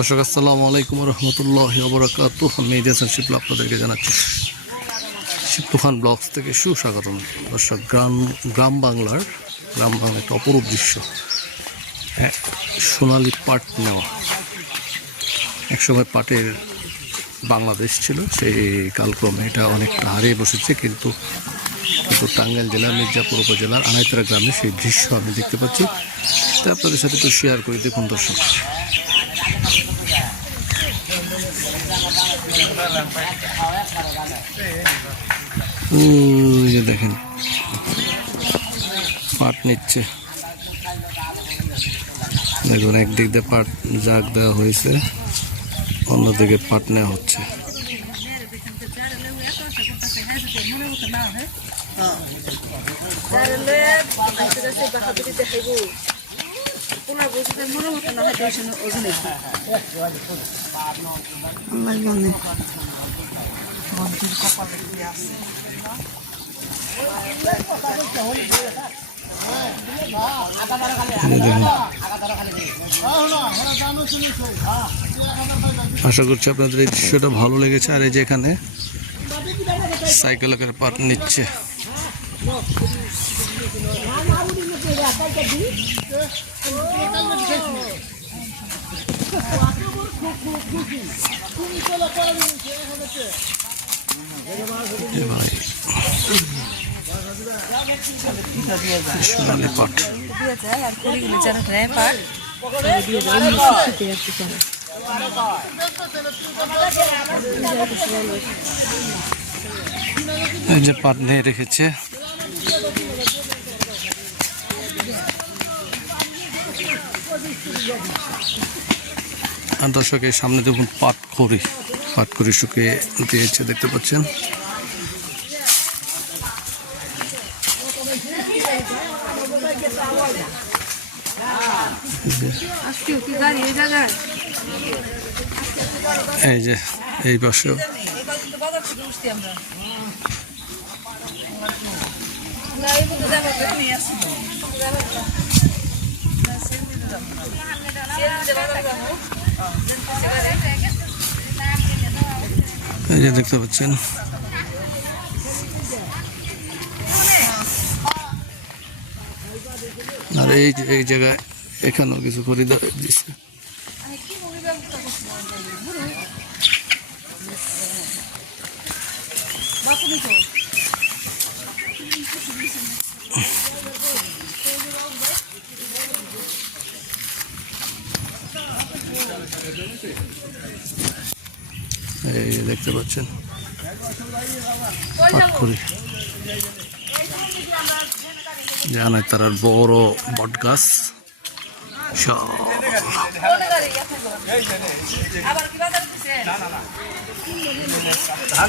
দর্শক, আসসালামু আলাইকুম রহমতুল্লাহ অবরাকাত আমি ইজাজ শিপলা আপনাদেরকে জানাচ্ছি শিপ্তুখান ব্লগস থেকে সুস্বাগতম। দর্শক, গ্রাম গ্রাম বাংলার গ্রাম বাংলার একটা অপরূপ দৃশ্য। হ্যাঁ সোনালি পাট নেওয়া। একসময় পাটের বাংলাদেশ ছিল, সেই কালক্রমে এটা অনেকটা হারিয়ে বসেছে, কিন্তু টাঙ্গাইল জেলার, মির্জাপুর উপজেলার, আনাইতরা গ্রামে সেই দৃশ্য আমি দেখতে পাচ্ছি। তাই আপনাদের সাথে একটু শেয়ার করি, দেখুন দর্শক। দেখেন। পাট নিচ্ছে। দেখুন, একদিক দিয়ে পাট জাগ দেওয়া হয়েছে, অন্যদিকে পাট নেওয়া হচ্ছে। তাহলে মনে না হয়তো আমার মনে আশা করছি আপনাদের এই দৃশ্যটা ভালো লেগেছে আর এই যে এখানে সাইকেল আকারে পাট নিচ্ছে। সোনালি পাট এই যে পাট নিয়ে রেখেছে। আর দর্শকের সামনে দেখুন পাট খড়ি। পাট শুকিয়ে দিয়েছে দেখতে পাচ্ছেন? এই যে, এই এই মতো যাবার করে নিয়ে আসছি এই যে দেখতে পাচ্ছেন। আর এই যে এই জায়গায় এখানেও কিছু খরিদার দিচ্ছে এই দেখতে পাচ্ছেন? জানায় তার বড় বট গাছ। সব। কি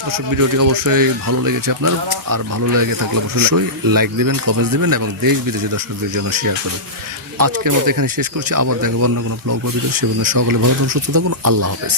দর্শক, ভিডিওটি অবশ্যই ভালো লেগেছে আপনার। আর ভালো লেগে থাকলে অবশ্যই লাইক দিবেন কমেন্টস দেবেন এবং দেশ বিদেশি দর্শকদের জন্য শেয়ার করুন আজকের মতো এখানে শেষ করছি। আবার দেখাবো অন্য কোনো ব্লগ বা ভিডিও সেগুলো সকলে ভালো থাকুন, সুস্থ থাকুন। আল্লাহ হাফেজ।